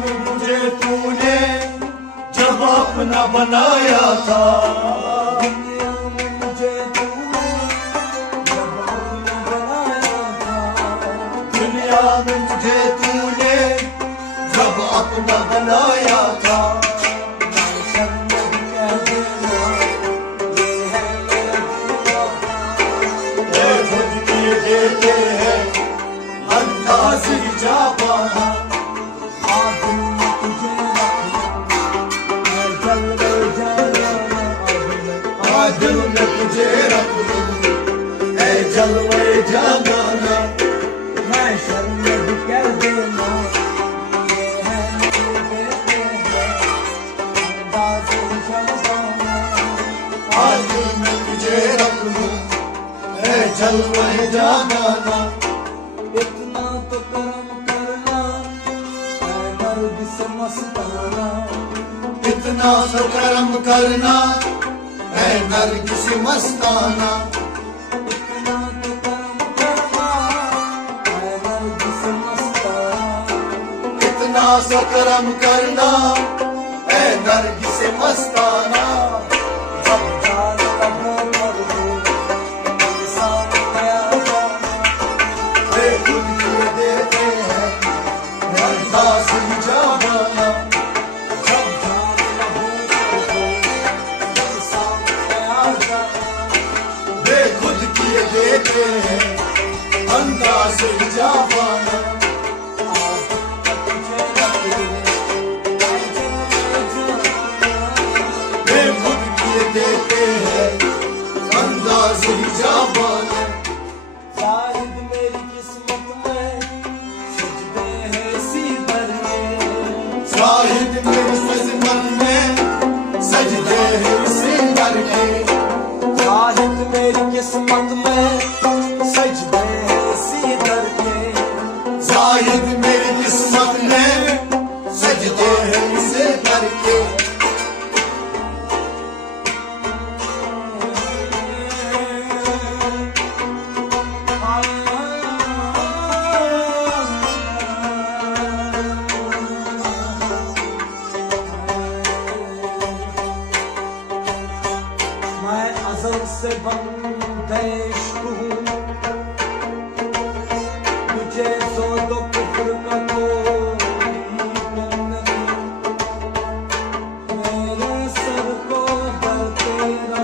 में मुझे तूने जब अपना बनाया था, दुनिया में मुझे तूने जब अपना बनाया था, दुनिया में मुझे तूने जब अपना बनाया था। देते हैं अंदाज़ जाबाना, आदिल में तुझे मैं जलवे जाना, आदिल में तुझे रख लूं ऐ जलवे जाना, मैं शर्म कर देना, ये है देते हैं अंदाज़ जाबाना, आदिल में तुझे रख लूं ऐ जलवे जाना। इतना तो करम करना ऐ मर्द से मस्ताना, इतना तो करम करना ऐ नरगिस मस्ताना, इतना तो करम करना ऐ मर्द से मस्ताना, इतना तो करम करना ऐ नरगिस मस्ताना। देते हैं अंदाज़ जाबाना, खुद किए देते हैं अंदाज़ जाबाना। शायद मेरी किस्मत में सजदे हैं इसी दर के, शायद मेरी किस्मत में सजदे हैं इसी दर के, शायद मेरी किस्मत में सजदे हैं इसी दर के, शायद मेरी किस्मत में सजदे हैं इसी दर के। मैं अज़ल से बंदे इश्क हूँ, मुझे ज़ोद व कुफ्र का कोई गम नहीं, मेरे सर को दर तेरा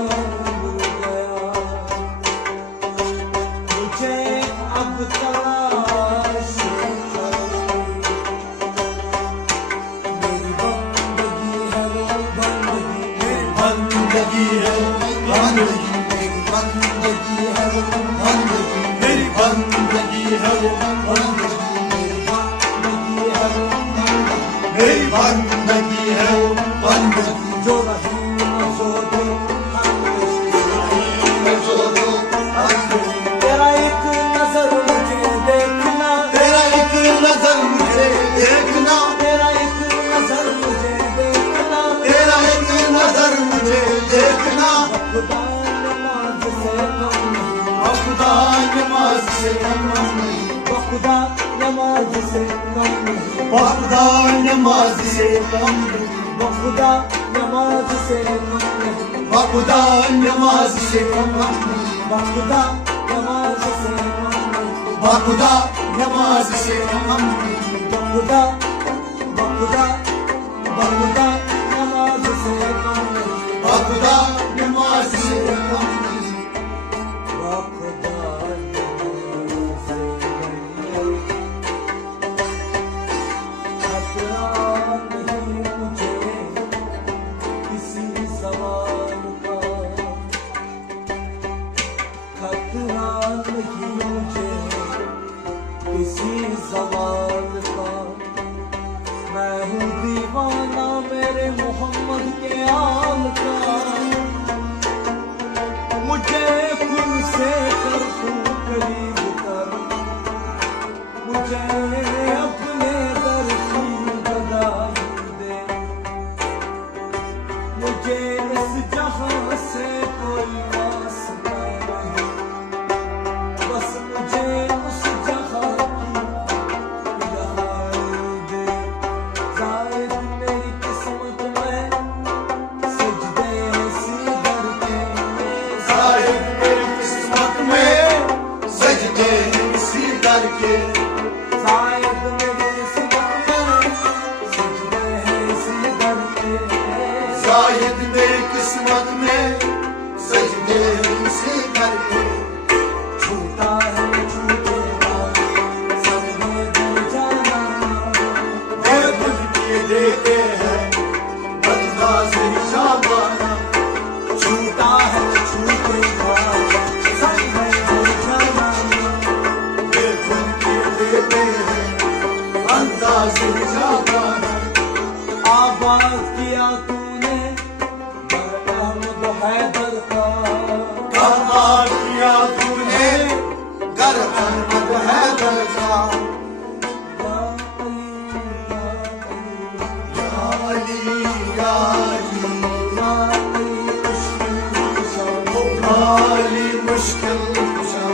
मिल गया, मुझे अब तलाश नहीं, मेरी बंदगी है वो बंदगी, मेरी बंदगी है बंदगी, मेरी बंदगी है वो बंदगी, मेरी बंदगी है वो बंदगी, मेरी बंदगी है वो बंदगी। जो रही न सो दो तेरा एक नजर मुझे देखना, तेरा एक नजर मुझे देखना, तेरा एक नजर मुझे देखना, तेरा एक नजर मुझे देखना। खुदा नमाज से कम नहीं, खुदा नमाज से कम नहीं, खुदा नमाज से कम नहीं, खुदा नमाज से कम नहीं, खुदा नमाज से कम नहीं, खुदा नमाज से कम नहीं, खुदा नमाज से कम नहीं, खुदा नमाज से कम नहीं, खुदा खुदा खुदा नमाज से कम नहीं, खुदा नमाज से कम नहीं, खुदा नमाज से कम नहीं। खतरा नहीं मुझे किसी सवाल का, खतरा नहीं मुझे किसी सवाल का, मैं हूँ दीवाना मेरे मोहम्मद के आल का, मुझे खुद से कर तू करीब कर, मुझे अपने दर की बधाई दे, मुझे इस जहां से कोई वास्ता नहीं, बस मुझे उस जहां की रिहाई दे। शायद मेरी किस्मत में सजदे से करके छूटा है छूटेगा सबने दिल जाना दिल खुद किए देते हैं बंदा से शाबाना छूटा है छूटेगा सबने दिल जाना दिल खुद किए देते हैं बंदा से शाबाना आबाद किया तूने अहमद हैदर का कमाल किया तूने कर अहमद हैदर का या अली या अली अली मुश्किल कुशा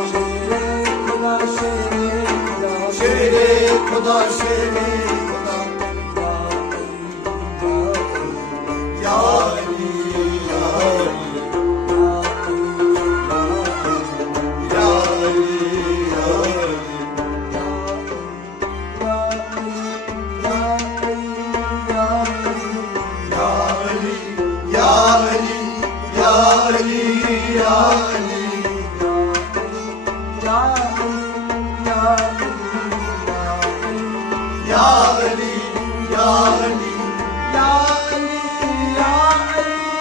शेरे खुदा शेरे खुदा या अली या अली या अली या अली या अली या अली या अली या अली या अली या अली या अली या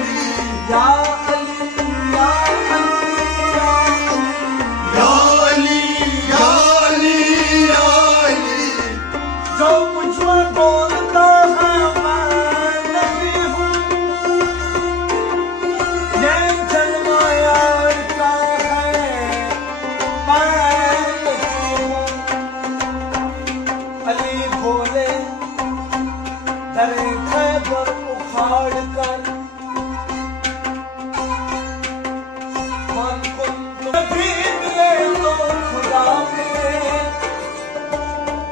अली या अली या अली या अली या अली जो मुझ में बोलता है मैं नहीं हूँ ये जन्म यार का है मैं नहीं हूँ अली बोले दरे खैबर उखाड़ कर मन को नबी मिले तो खुदा मिले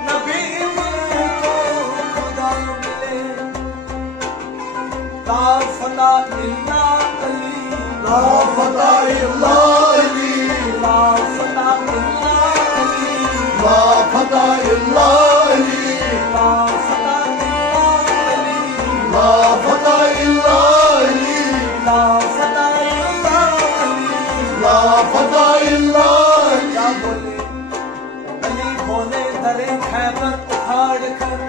नबी मिले तो खुदा मिले ला फता इल्ला अली ला फता इल्ला अली ला फता इल्ला अली ला फता इल्ला अली ला फता इल्ला अली ला फता इल्ला अली ला फता इल्ला अली ला फता इल्ला अली क्या बोले अली बोले दरे खैबर उखाड़ कर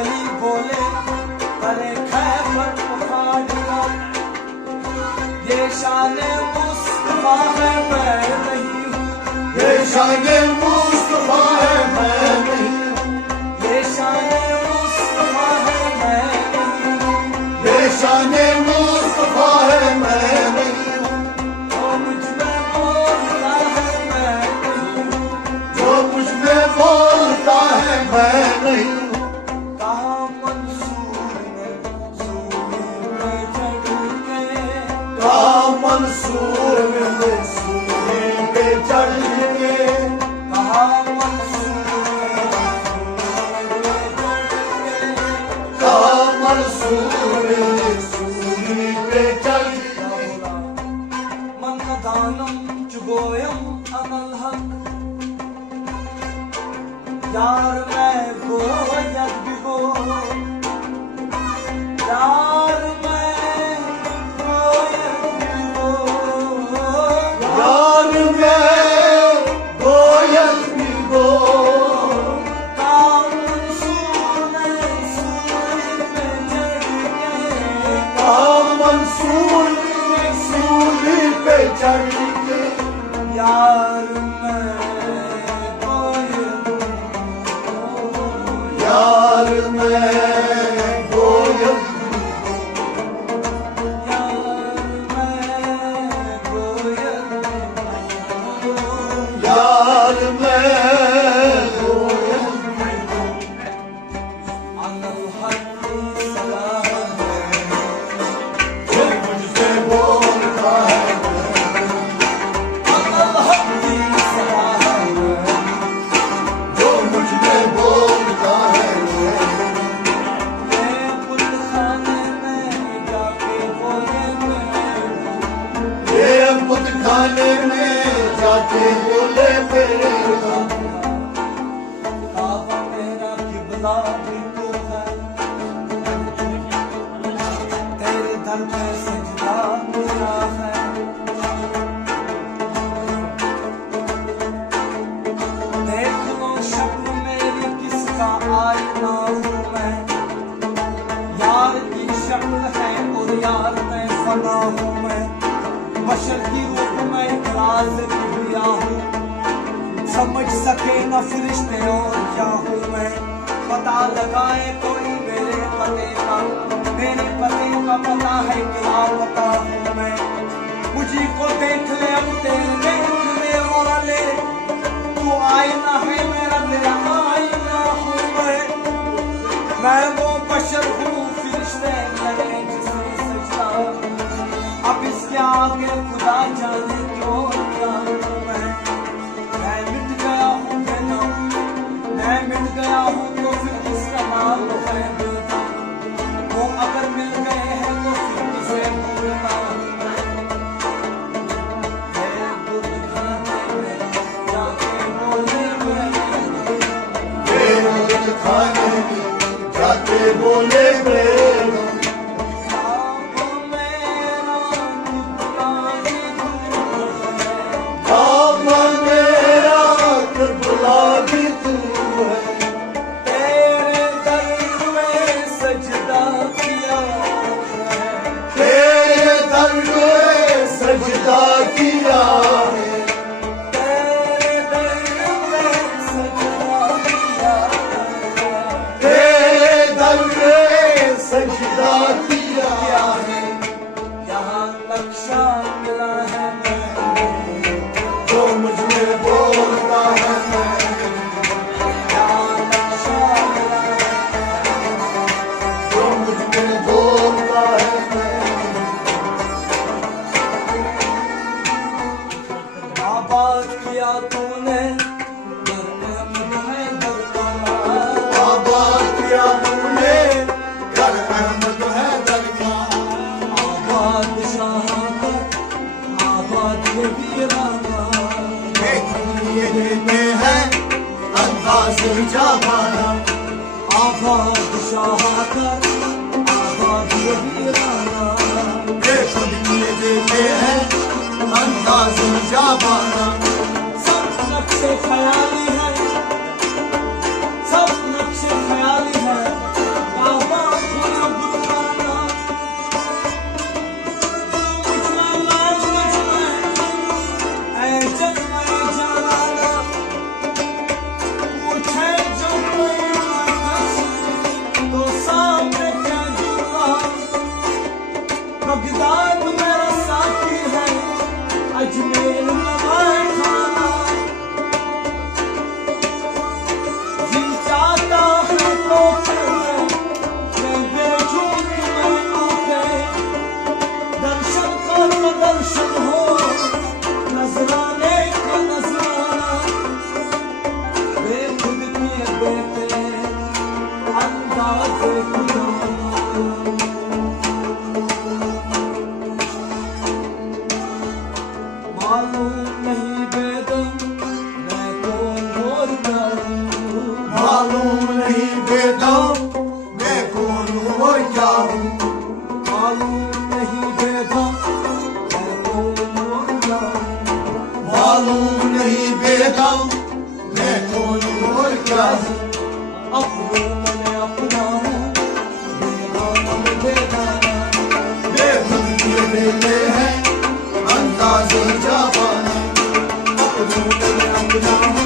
अली बोले दरे खैबर उखाड़ कर ये शान मुस्तफा है मैं नहीं हूँ ये शान मुस्तफा है मैं नहीं ये शान मुस्तफा है मैं नहीं हूँ ये शान मुस्तफा है मैं नहीं जो मुझ में बोलता है मैं नहीं हूँ जो मुझ में बोलता है मैं नहीं कहा मंसूर ने सूर्य में चढ़ के का मंसूर में सूर्य पे चढ़ के कहा मंसूर ने का मंसूर में सूर्य पे चढ़ के मन दानम चुगोयम अनल हक यार मैं गोयत बिगो यार मैं गोयत बिगो यार मैं गोयल भी गो काम मंसूर ने सूर्य पे चढ़ के का मंसूर में सूर्य पे चढ़ के यार मैं गोयत यार मैं गोयल यार मैं गोयत यार मैं गोयल अनल हक सलाह जो मुझसे बोलता है अनल हक सलाह जो मुझ में बोलता है ये बुत खाने में जाके बोले ये बुत खाने में जाके बोले मेरे नाज़िक हुआ हूँ, समझ सके न फरिश्ते और क्या हूँ मैं। पता लगाए कोई मेरे पते का पता है क्या पता हूँ मैं। मुझे को देख ले अब तेरे देखने वाले, तू आईना है मेरा तेरा आईना हूँ मैं वो बशर हूँ फरिश्ते लगे जिसे सजदा, अब इसके आगे खुदा जाने क्यों क्या हूँ मैं मिट गया हूँ बेना, मैं मिट गया हूँ तो फिर किसका नाम है बेटा, वो अगर मिल गए हैं तो फिर किसे भूलना। जाके बोले प्रेम आबाद शाहकर आबाद वीराना, खुद किए देते हैं अंदाज जाबाना। सब नक्शे ख्याली है, सब नक्शे ख्याली है, आबाद होना बुलवाना। मुझमें लाज मुझमें ऐ जन्म जाना, पूछे जो कोई तो सामने क्या जुआ, बगदाद मेरा साथी है, अजमेर लवाए खाना। जी चाहता है तो मैं बेचूं तुम्हें आंखें, दर्शन का तो दर्शन हो, नजराने का नजराना। वे खुद किए देते अंदाज़े खुदा, मालूम नहीं बेदम मैं कौन और क्या हूँ, मालूम नहीं बेदम मैं कौन हूँ और क्या हूँ, मालूम नहीं बेदम मैं कौन और क्या हूँ, मालूम नहीं बेदम मैं कौन हूँ और क्या हूँ। अपनों में अपना हूँ, बेगाना में बेगाना, बेखुद किए देते हैं अंदाज़ जाबाना। अपनों में अपना हूँ।